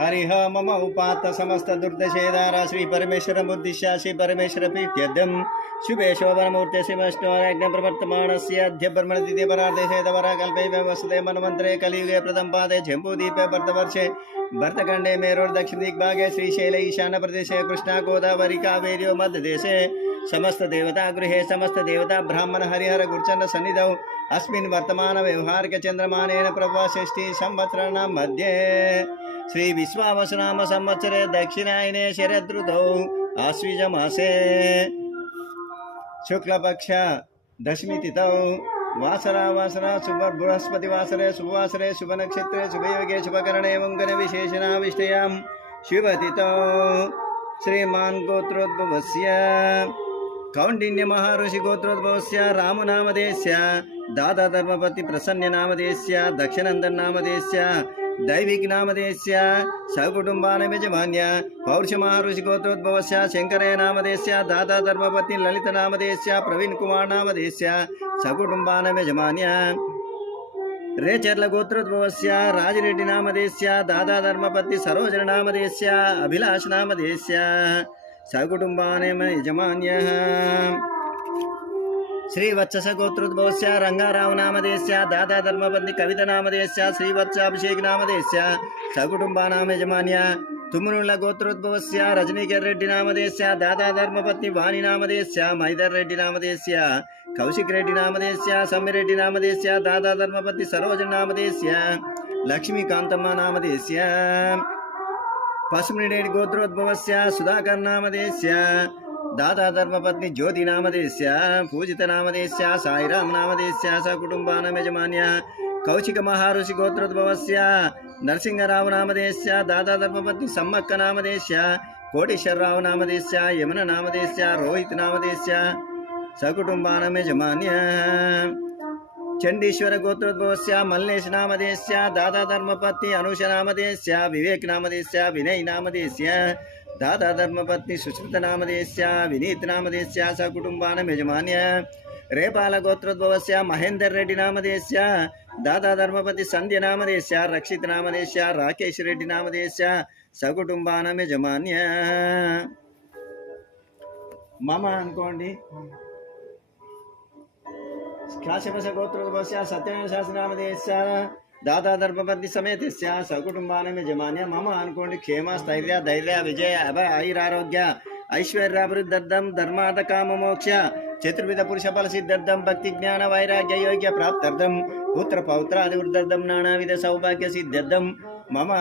हरिः मम उपात्त समस्त दुर्दशेदारा श्री परमेश्वर बुद्धिशा श्री परमेश्वर प्रीत्यर्थं शुभे शोभनमूर्ते श्रीमष्टोराज्ञ प्रवर्तमानस्य अद्य ब्रह्मणदिते परार्धेशेतवरा कल्पैव वसुदे मनमन्त्रे कलियुगे प्रथम पादे जम्बूदीपे भरतवर्षे भरतखण्डे मेरोर्दक्षिणदिग्भागे श्रीशैल ईशान प्रदेशे कृष्णा गोदावरी कावेर्यो मध्यदेशे समस्त देवता गृहे समस्त देवता ब्राह्मण हरिहर गुरुचंड सन्निधौ अस्मिन् वर्तमान व्यवहारिक चंद्रमानेन प्रभषष्टि संवत्सराणां मध्ये श्री विश्वावसुनाम संवत्सरे दक्षिणायने शरदृतौ आश्विज मासे शुक्लपक्ष दशमी तिथौ वासरा शुभ बृहस्पति वासरे शुभवासरे शुभ नक्षत्रे शुभयोगे शुभकरणे मंगल विशेषणाविष्टयां शुभतिथौ श्रीमान गोत्रोद्भवस्य कौंडिन्य महर्षि गोत्रोद्भवस्य रामनामधेयस्य दादा धर्मपति प्रसन्न नामधेयस्य दक्षिणंदन नामधेयस्य दैविक नामधेयस्य सकुटुंबानयजमान्य पौरुष महर्षि गोत्रोद्भवस्य शंकरय नामधेयस्य दादा धर्मपति ललित नामधेयस्य प्रवीण कुमार नामधेयस्य सकुटुंबानयजमान्य रेचर्ल गोत्रोद्भवस्य राजरेड्डी नामधेयस्य दादा धर्मपति सरोजन नामधेयस्य अभिलाष नामधेयस्य सकुटुंबानयजमान्यः श्रीवत्स गोत्रोद्भवस्य रंगाराव नामधेयस्य दादा धर्मपत्नी कविता नामधेयस्य श्रीवत्स अभिषेक नामधेयस्य सकुटुंबानामयजमान्य तुमुनुल्ल गोत्रोद्भवस्य रजनीकर रेड्डी नामधेयस्य दादा धर्मपत्नी वाणी नामधेयस्य मैदर रेड्डी नामधेयस्य कौशिक रेड्डी नामधेयस्य सम्मिरेड्डी नामधेयस्य दादा धर्मपत्नी सरोजन नामधेयस्य लक्ष्मीकांतम्म नामधेयस्य पशुमृडेड्डी गोत्रोद्भवस्य सुधाकर नामधेयस्य दादा धर्मपत्नी ज्योति नामधेयस्य पूजित नामधेयस्य साईराम नामधेयस्य सकुटुंबानयजमान्य कौशिक महर्षि गोत्रोद्भवस्य नरसिंहराव नामधेयस्य दादा धर्मपत्नी सम्मक्क नामधेयस्य कोटेश्वरराव नामधेयस्य यमुना नामधेयस्य रोहित नामधेयस्य सकुटुंबानयजमान्य चंडीश्वर गोत्रोद्भवस्य मल्लेश नामधेयस्य दादा धर्मपत्नी अनुष नामधेयस्य विवेक नामधेयस्य विनय नामधेयस्य दादा धर्मपत्नी सुश्रुत नामधेयस्य विनीत नामधेयस्य सकुटुंबानयजमान्य रेपाल गोत्रोद्भवस्य महेंदर रेड्डी नामधेयस्य दादा धर्मपति संध्य नामधेयस्य रक्षित नामधेयस्य राकेश रेड्डी नामधेयस्य सकुटुंबानयजमान्य मम अनकोंडी काश्यपस गोत्रोद्भवस्य सत्यमेव शास्त्री नामधेयस्य दादा धर्मपत्नी समेतस्य सकुटुंबानयजमान्य मम अनकोंडी क्षेम स्थैर्य धैर्य विजय अभय आयुरारोग्य ऐश्वर्याभिवृद्ध्यर्थं धर्मार्थ काम मोक्ष चतुर्विध पुरुष फल सिद्ध्यर्थं भक्ति ज्ञान वैराग्य योग्य प्राप्त्यर्थं पुत्र पौत्रादिवृद्ध्यर्थं नानाविध सौभाग्य सिद्ध्यर्थं मम